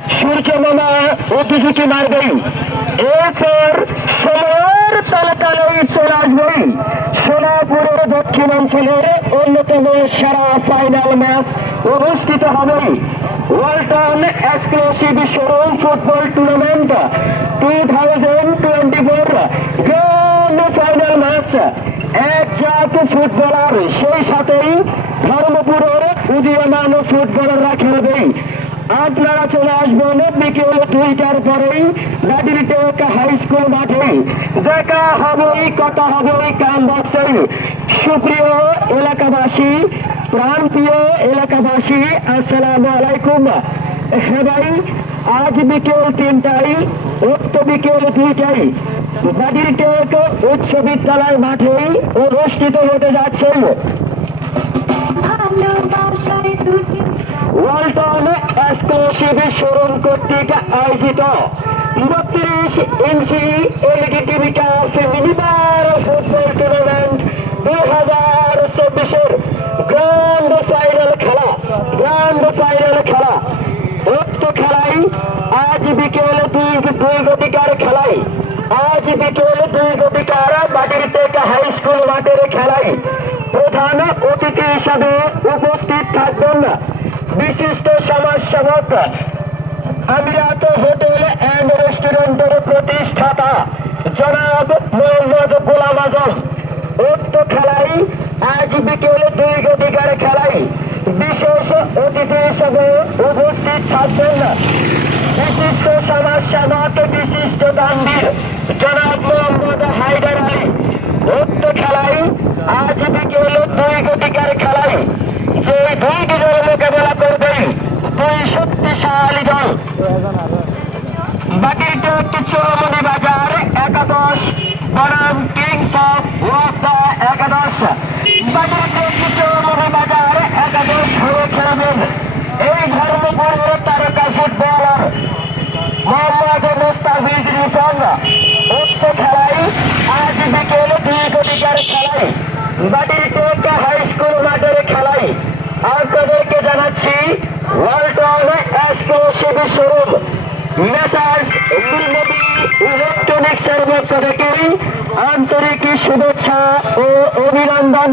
সূর্য মামা উদ্দিকে মারবেই। এরপর সময়ের তালে তালেই চলে আসবেই। সোনাপুরের দক্ষিণাঞ্চলের অন্যতম সেরা ফাইনাল ম্যাচ অনুষ্ঠিত হবে Walton exclusive showroom football tournament two thousand twenty four final match এক জাত ফুটবলার সেই সাথেই ধর্মপুরের উদীয়মান ফুটবলাররা খেলবেই। আপনারা চলে আসবেন বিকেল দুইটার পরেই নাদির হাই স্কুল মাঠে। দেখা হবে, কথা হবে কাম বক্সে। সুপ্রিয় এলাকাবাসী, প্রান্তীয় এলাকাবাসী, আসসালামু আলাইকুম। হ্যাঁ ভাই, আজ বিকেল তিনটায়, উক্ত বিকেল দুইটায় নাদির টেক উচ্চ বিদ্যালয় মাঠেই অনুষ্ঠিত হতে যাচ্ছে। এক্সক্লুসিভ শোরুম কর্তৃক আয়োজিত বত্রিশ inch LED TV cup minibar football tournament দুই হাজার চব্বিশের গ্র্যান্ড ফাইনাল খেলা গ্র্যান্ড ফাইনাল খেলা। উক্ত খেলায় আজ বিকেল দুই দুই গতিকার খেলায় আজ বিকেল দুই গতিকার বাটির থেকে হাই স্কুল মাঠের খেলায় প্রধান অতিথি হিসাবে উপস্থিত থাকবেন বিশিষ্ট সমাজসেবক, আমিরাত হোটেল অ্যান্ড রেস্টুরেন্টের প্রতিষ্ঠাতা, জনাব মোহাম্মদ গোলাম আজম। উক্ত খেলায় আজ বিকেল দুই গতিকার খেলায় বিশেষ অতিথি হিসেবে উপস্থিত থাকবেন বিশিষ্ট সমাজসেবক, বিশিষ্ট দান্ডির জনাব মোহাম্মদ হায়দার আলী। উক্ত খেলায় আজ বিকেল দুই গতিকার খেলায় যে দুইটি দল বাকিরটি হচ্ছে চৌমনি বাজার একাদশ, বনাম কিংস অফ ওয়াদা একাদশ। বাকিরটি হচ্ছে চৌমনি বাজার একাদশ হয়ে খেলবেন। এই ধর্মপুরের তারকা ফুটবলার মোহাম্মদ মুস্তাফিজ রিপন। উক্ত খেলায় আজ বিকেল দুই কোটিকার খেলায় বাটির টেক হাই স্কুল মাঠের ইলেকট্রনিক্সের পক্ষ থেকে আন্তরিক শুভেচ্ছা ও অভিনন্দন।